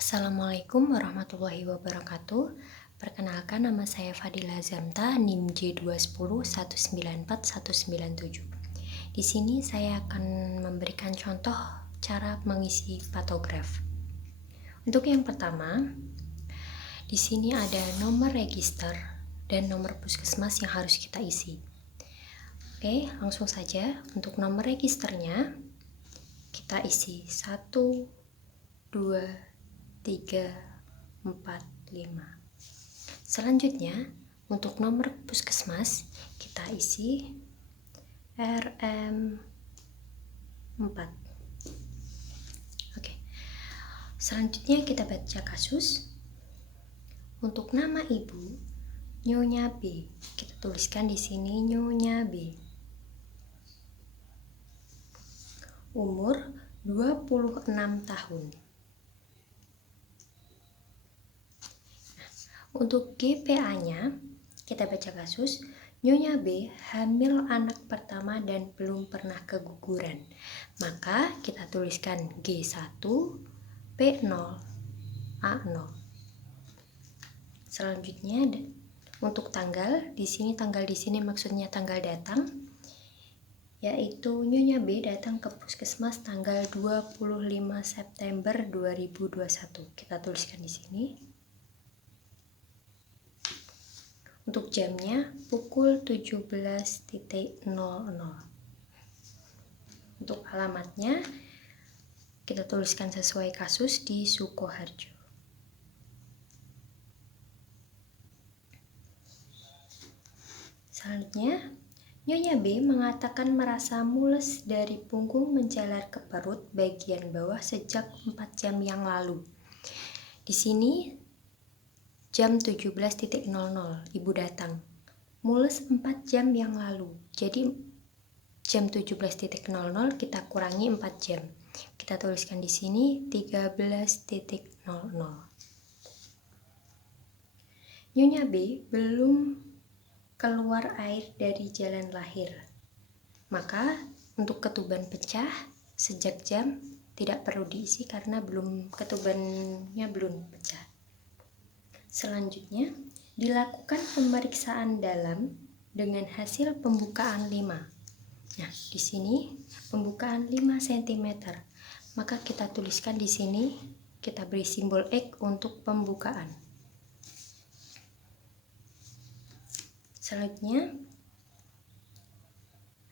Assalamualaikum warahmatullahi wabarakatuh. Perkenalkan, nama saya Fadila Zamta, NIM J20 194 197. Di sini saya akan memberikan contoh cara mengisi patograf. Untuk yang pertama, di sini ada nomor register dan nomor puskesmas yang harus kita isi. Oke, langsung saja. Untuk nomor registernya kita isi 1, 2, 3, 4, 5. Selanjutnya, untuk nomor puskesmas kita isi RM4. Oke. Selanjutnya kita baca kasus. Untuk nama ibu Nyonya B, kita tuliskan di sini Nyonya B. Umur 26 tahun. Untuk GPA-nya, kita baca kasus, Nyonya B hamil anak pertama dan belum pernah keguguran. Maka kita tuliskan G1, P0, A0. Selanjutnya, untuk tanggal di sini maksudnya tanggal datang, yaitu Nyonya B datang ke puskesmas tanggal 25 September 2021. Kita tuliskan di sini. Untuk jamnya pukul 17.00. Untuk alamatnya kita tuliskan sesuai kasus di Sukoharjo. Selanjutnya, Nyonya B mengatakan merasa mules dari punggung menjalar ke perut bagian bawah sejak 4 jam yang lalu. Di sini jam 17.00 ibu datang. Mules 4 jam yang lalu. Jadi jam 17.00 kita kurangi 4 jam. Kita tuliskan di sini 13.00. Nyonya B belum keluar air dari jalan lahir. Maka untuk ketuban pecah sejak jam tidak perlu diisi karena ketubannya belum pecah. Selanjutnya, dilakukan pemeriksaan dalam dengan hasil pembukaan 5. Nah, di sini pembukaan 5 cm. Maka kita tuliskan di sini, kita beri simbol X untuk pembukaan. Selanjutnya,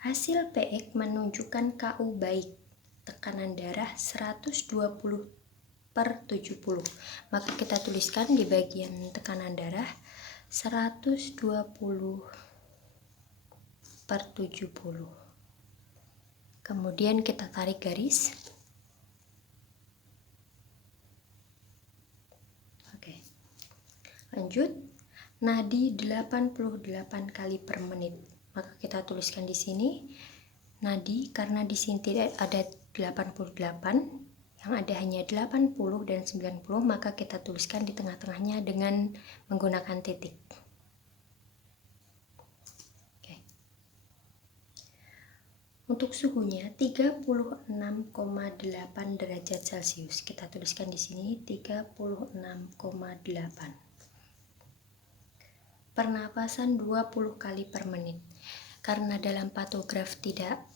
hasil PX menunjukkan KU baik, tekanan darah 120/70. Maka kita tuliskan di bagian tekanan darah 120/70. Kemudian kita tarik garis. Oke. Lanjut, nadi 88 kali per menit. Maka kita tuliskan di sini nadi, karena di sini tidak ada 88, yang ada hanya 80 dan 90, maka kita tuliskan di tengah-tengahnya dengan menggunakan titik. Oke. Untuk suhunya 36,8 derajat Celcius. Kita tuliskan di sini 36,8. Pernapasan 20 kali per menit. Karena dalam patograf tidak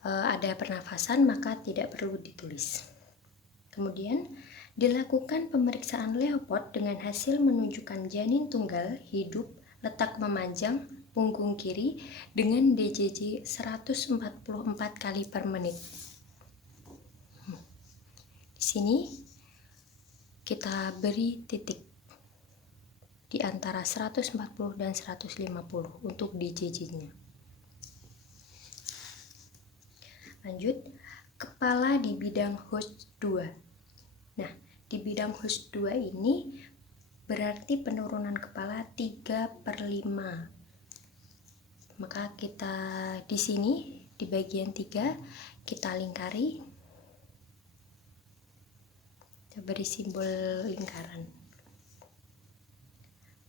ada pernafasan, maka tidak perlu ditulis. Kemudian dilakukan pemeriksaan Leopold dengan hasil menunjukkan janin tunggal hidup, letak memanjang, punggung kiri dengan DJJ 144 kali per menit. Di sini kita beri titik di antara 140 dan 150 untuk DJJ-nya. Lanjut, kepala di bidang host 2. Nah, di bidang host 2 ini berarti penurunan kepala 3/5. Maka kita di sini di bagian 3 kita lingkari. Kita beri simbol lingkaran.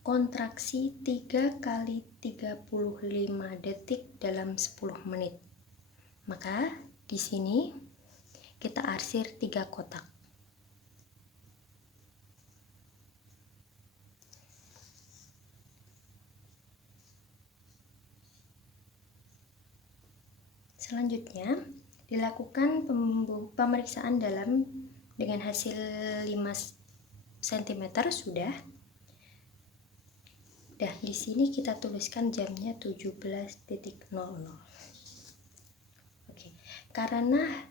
Kontraksi 3 kali 35 detik dalam 10 menit. Maka di sini kita arsir 3 kotak. Selanjutnya, dilakukan pemeriksaan dalam dengan hasil 5 cm sudah. Dan di sini kita tuliskan jamnya 17.00. Oke, karena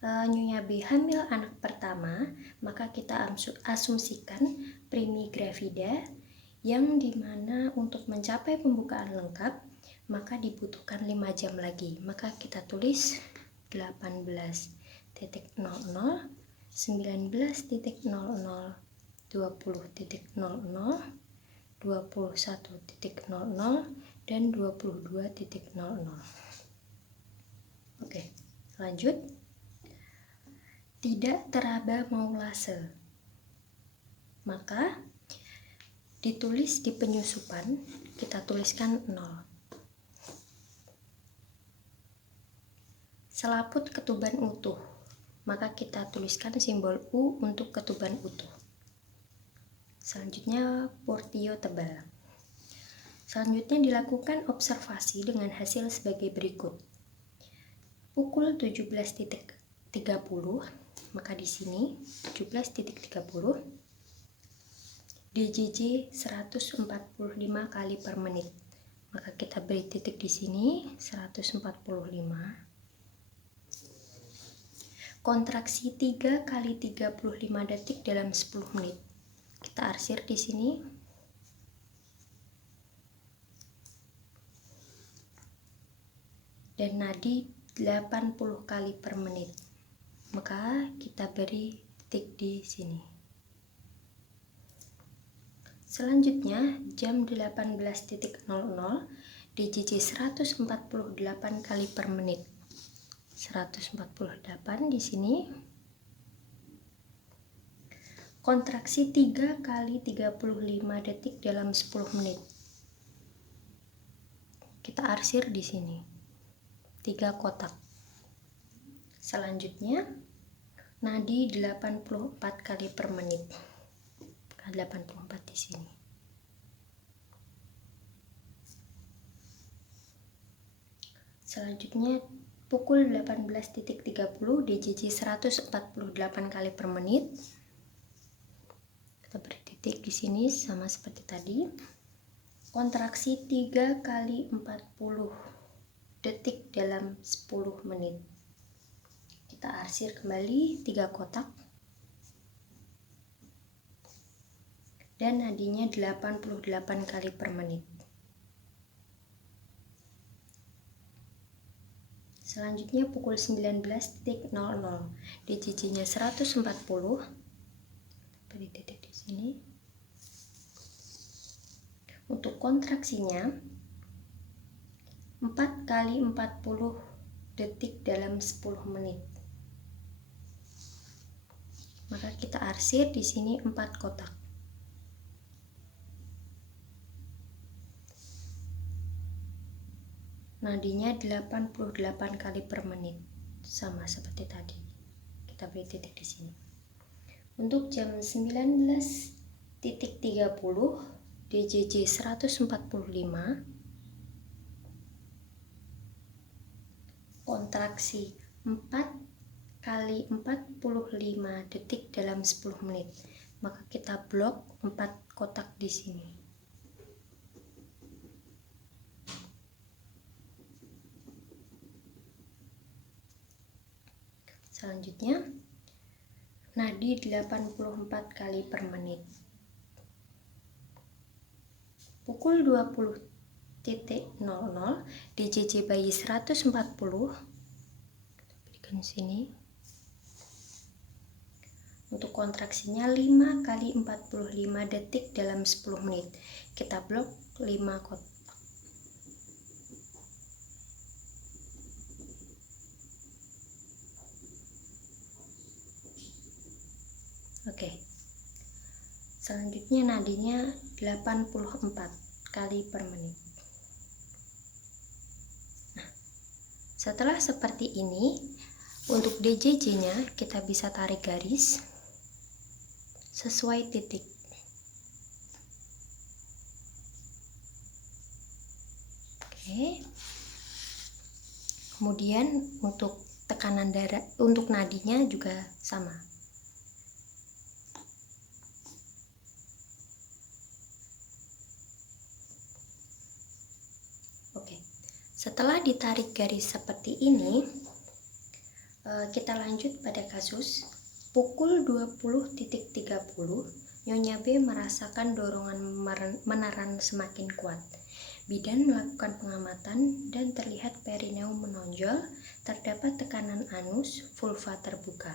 Nyonya B hamil anak pertama, maka kita asumsikan primi gravida, yang dimana untuk mencapai pembukaan lengkap maka dibutuhkan 5 jam lagi. Maka kita tulis 18.00, 19.00, 20.00, 21.00, dan 22.00. Oke, lanjut. Tidak teraba maulase, maka ditulis di penyusupan, kita tuliskan 0. Selaput ketuban utuh, maka kita tuliskan simbol U untuk ketuban utuh. Selanjutnya portio tebal. Selanjutnya dilakukan observasi dengan hasil sebagai berikut. Pukul 17.30, maka di sini 17.30, DJJ 145 kali per menit. Maka kita beri titik di sini 145. Kontraksi 3 kali 35 detik dalam 10 menit. Kita arsir di sini. Dan nadi 80 kali per menit. Maka kita beri titik di sini. Selanjutnya jam 18.00, DJJ 148 kali per menit. 148 di sini. Kontraksi 3 kali 35 detik dalam 10 menit. Kita arsir di sini. 3 kotak. Selanjutnya nadi 84 kali per menit. 84 di sini. Selanjutnya pukul 18.30, DJJ 148 kali per menit. Kita beri titik di sini sama seperti tadi. Kontraksi 3 kali 40 detik dalam 10 menit. Kita arsir kembali 3 kotak. Dan nadinya 88 kali per menit. Selanjutnya pukul 19.00, DJJ-nya 140. Beri titik di sini. Untuk kontraksinya 4 kali 40 detik dalam 10 menit. Maka kita arsir di sini 4 kotak. Nadinya 88 kali per menit, sama seperti tadi. Kita beri titik di sini. Untuk jam 19.30, DJJ 145, kontraksi 4 kali 45 detik dalam 10 menit. Maka kita blok 4 kotak di sini. Selanjutnya nadi 84 kali per menit. Pukul 20.00, DJJ bayi 140. Berikan sini. Untuk kontraksinya 5 kali 45 detik dalam 10 menit. Kita blok 5 kotak. Oke. Selanjutnya nadinya 84 kali per menit. Nah, setelah seperti ini, untuk DJJ-nya kita bisa tarik garis sesuai titik. Oke. Kemudian untuk tekanan darah, untuk nadinya juga sama. Oke, setelah ditarik garis seperti ini, kita lanjut pada kasus pukul 20.30, Nyonya B merasakan dorongan meneran semakin kuat. Bidan melakukan pengamatan dan terlihat perineum menonjol, terdapat tekanan anus, vulva terbuka.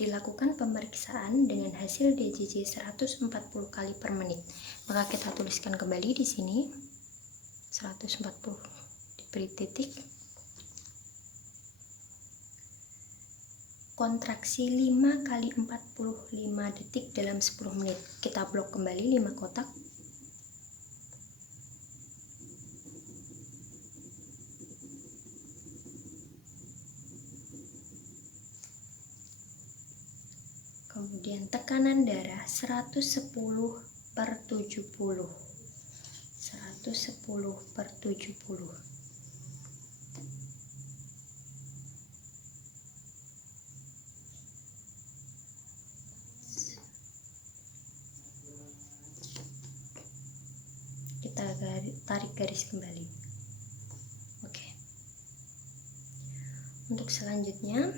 Dilakukan pemeriksaan dengan hasil DJJ 140 kali per menit. Maka kita tuliskan kembali di sini 140 diberi titik. Kontraksi 5 kali 45 detik dalam 10 menit. Kita blok kembali 5 kotak. Kemudian tekanan darah 110/70. 110/70. Kita tarik garis kembali. Oke. Untuk selanjutnya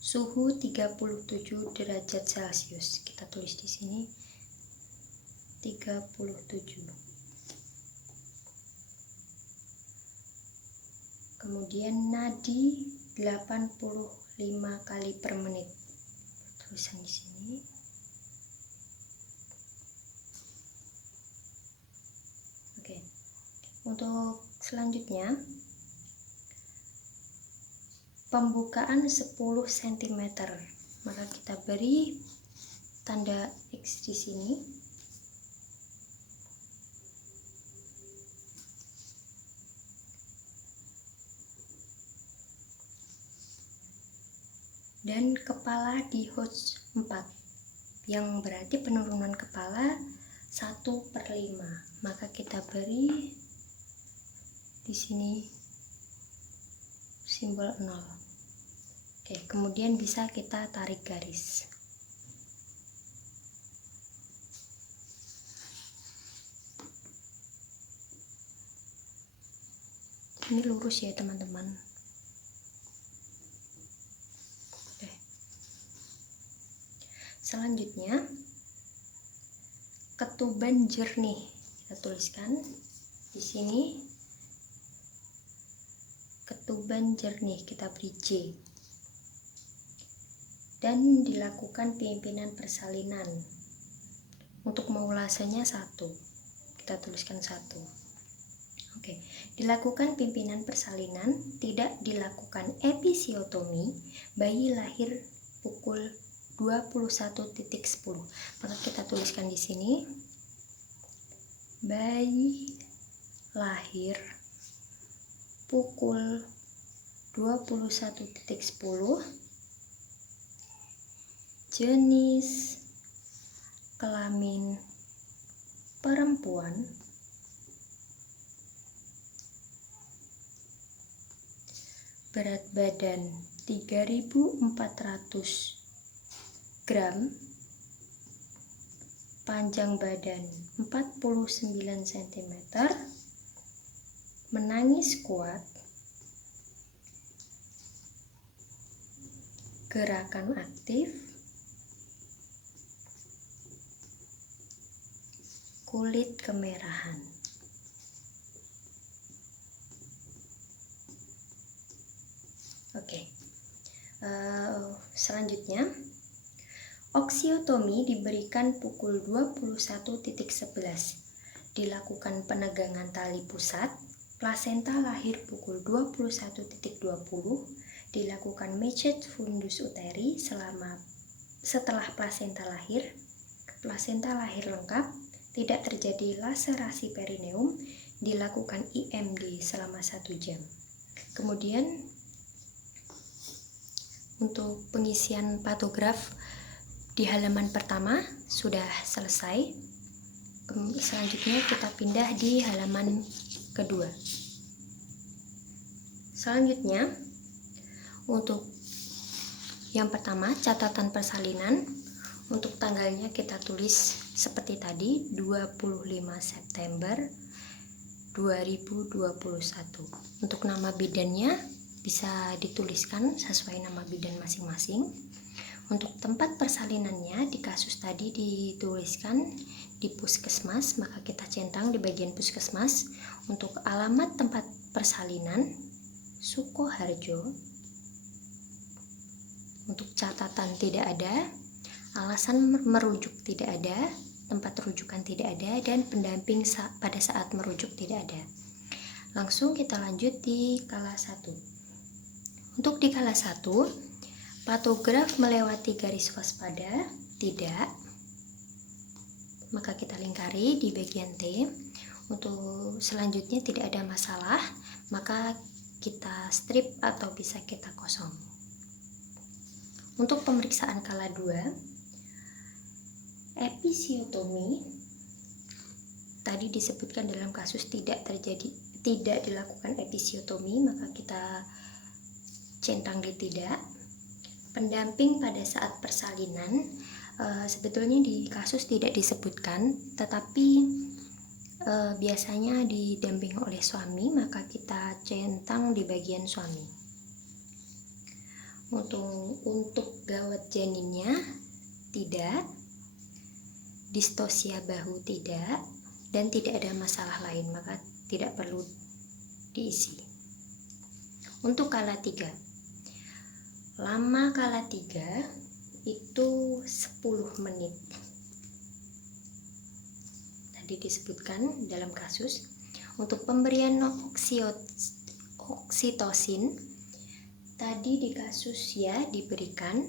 suhu 37 derajat Celcius. Kita tulis di sini 37. Kemudian nadi 85 kali per menit. Tulisan di sini. Oke. Untuk selanjutnya pembukaan 10 cm, maka kita beri tanda X di sini. Dan kepala di Hodge 4, yang berarti penurunan kepala 1/5, maka kita beri di sini simbol 0. Oke, kemudian bisa kita tarik garis. Ini lurus ya teman-teman. Oke. Selanjutnya ketuban jernih. Kita tuliskan di sini ketuban jernih, kita beri J. Dan dilakukan pimpinan persalinan. Untuk mengulasanya 1, kita tuliskan 1. Oke, dilakukan pimpinan persalinan, tidak dilakukan episiotomi, bayi lahir pukul 21.10. Maka kita tuliskan di sini bayi lahir pukul 21.10, jenis kelamin perempuan, berat badan 3.400 gram, panjang badan 49 cm, menangis kuat, gerakan aktif, kulit kemerahan. Oke. Selanjutnya oksiotomi diberikan pukul 21.11. Dilakukan penegangan tali pusat, plasenta lahir pukul 21.20. Dilakukan mecet fundus uteri setelah plasenta lahir lengkap, tidak terjadi laserasi perineum, dilakukan IMD selama 1 jam. Kemudian untuk pengisian patograf di halaman pertama sudah selesai. Selanjutnya kita pindah di halaman kedua. Selanjutnya, untuk yang pertama, catatan persalinan. Untuk tanggalnya kita tulis seperti tadi, 25 September 2021. Untuk nama bidannya bisa dituliskan sesuai nama bidan masing-masing. Untuk tempat persalinannya di kasus tadi dituliskan di puskesmas, maka kita centang di bagian puskesmas. Untuk alamat tempat persalinan Sukoharjo. Untuk catatan tidak ada, alasan merujuk tidak ada, tempat rujukan tidak ada, dan pendamping pada saat merujuk tidak ada. Langsung kita lanjut di kelas 1. Untuk di kelas 1, patograf melewati garis waspada? Tidak. Maka kita lingkari di bagian T. Untuk selanjutnya tidak ada masalah, maka kita strip atau bisa kita kosong. Untuk pemeriksaan kala 2, episiotomi tadi disebutkan dalam kasus tidak dilakukan episiotomi, maka kita centang di tidak. Pendamping pada saat persalinan sebetulnya di kasus tidak disebutkan, tetapi biasanya didampingi oleh suami, maka kita centang di bagian suami. Untuk gawat janinnya tidak, distosia bahu tidak, dan tidak ada masalah lain, maka tidak perlu diisi. Untuk kala 3, lama kala 3 itu 10 menit. Tadi disebutkan dalam kasus. Untuk pemberian oksitosin tadi di kasus ya diberikan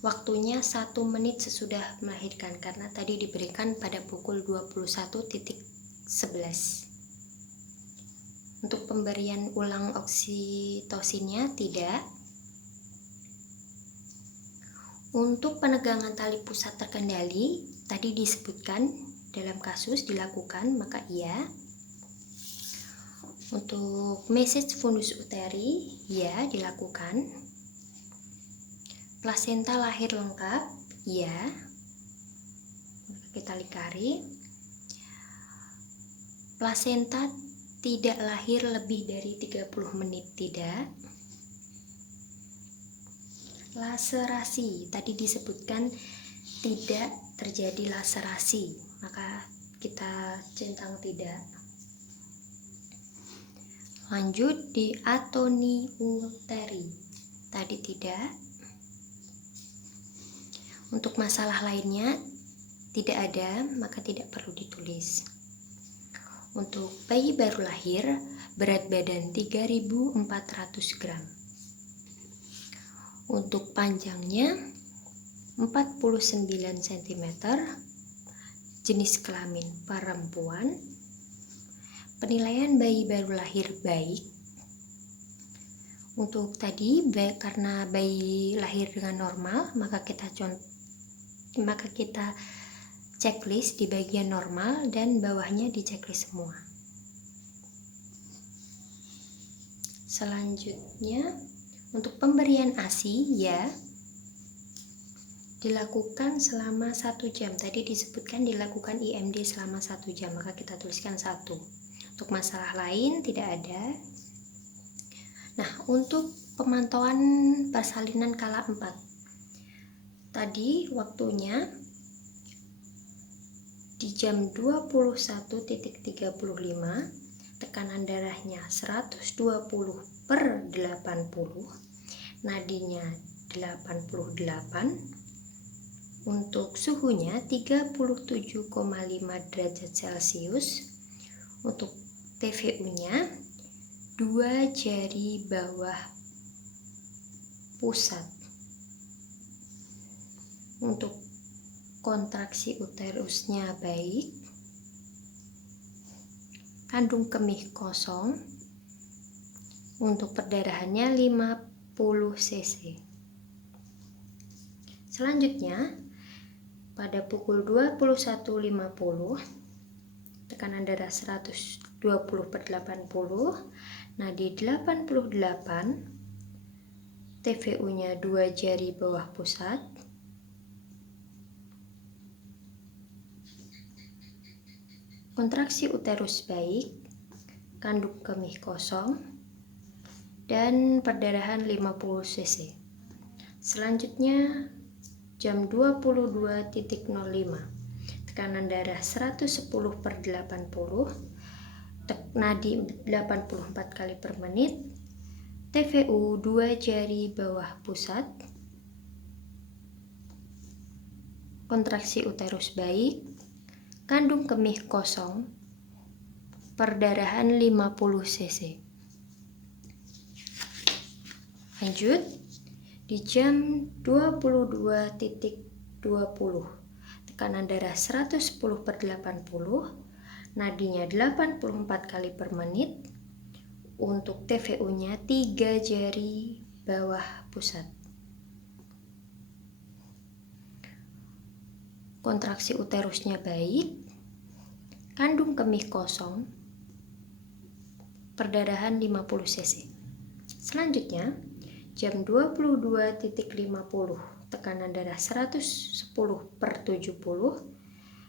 waktunya 1 menit sesudah melahirkan, karena tadi diberikan pada pukul 21.11. Untuk pemberian ulang oksitosinnya tidak. Untuk penegangan tali pusat terkendali tadi disebutkan dalam kasus dilakukan, maka iya. Untuk message fundus uteri, ya dilakukan. Plasenta lahir lengkap, ya. Kita lingkari. Plasenta tidak lahir lebih dari 30 menit, tidak. Laserasi, tadi disebutkan tidak terjadi laserasi, maka kita centang tidak. Lanjut di atoni uteri, tadi tidak. Untuk masalah lainnya tidak ada, maka tidak perlu ditulis. Untuk bayi baru lahir, berat badan 3.400 gram. Untuk panjangnya 49 cm, jenis kelamin perempuan. Penilaian bayi baru lahir baik. Untuk tadi karena bayi lahir dengan normal, maka kita checklist di bagian normal dan bawahnya di checklist semua. Selanjutnya untuk pemberian ASI ya dilakukan selama 1 jam. Tadi disebutkan dilakukan IMD selama 1 jam, maka kita tuliskan 1. Untuk masalah lain tidak ada. Nah, untuk pemantauan persalinan kala 4. Tadi waktunya di jam 21.35, tekanan darahnya 120/80, nadinya 88, untuk suhunya 37,5 derajat Celcius, untuk TVU-nya 2 jari bawah pusat. Untuk kontraksi uterusnya baik, kandung kemih kosong, untuk perdarahannya 50 cc. Selanjutnya pada pukul 21.50, tekanan darah 120/80, nadi 88, TVU-nya 2 jari bawah pusat, kontraksi uterus baik, kandung kemih kosong, dan perdarahan 50 cc. Selanjutnya jam 22.05, tekanan darah 110/80, nadi 84 kali per menit, TVU 2 jari bawah pusat, kontraksi uterus baik, kandung kemih kosong, perdarahan 50 cc. Lanjut, di jam 22.20, tekanan darah 110/80, nadinya 84 kali per menit, untuk TVU-nya 3 jari bawah pusat. Kontraksi uterusnya baik, kandung kemih kosong, perdarahan 50 cc. Selanjutnya, jam 22.50, tekanan darah 110/70,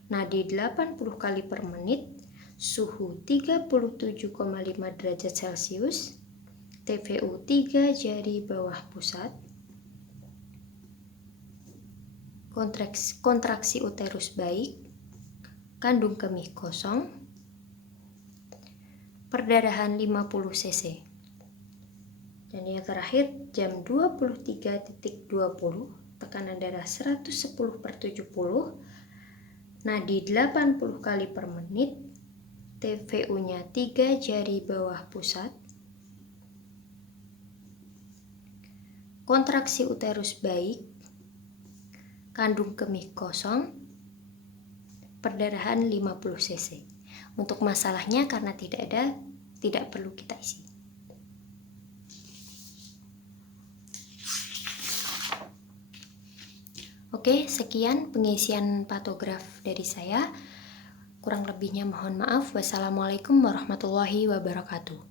nadi 80 kali per menit, suhu 37,5 derajat Celcius, TVU 3 jari bawah pusat, kontraksi uterus baik, kandung kemih kosong, perdarahan 50 cc. Dan yang terakhir, jam 23.20, tekanan darah 110/70, nadi 80 kali per menit, TVU-nya 3 jari bawah pusat, kontraksi uterus baik, kandung kemih kosong, perdarahan 50 cc. Untuk masalahnya karena tidak perlu kita isi. Oke, sekian pengisian patograf dari saya. Kurang lebihnya mohon maaf. Wassalamualaikum warahmatullahi wabarakatuh.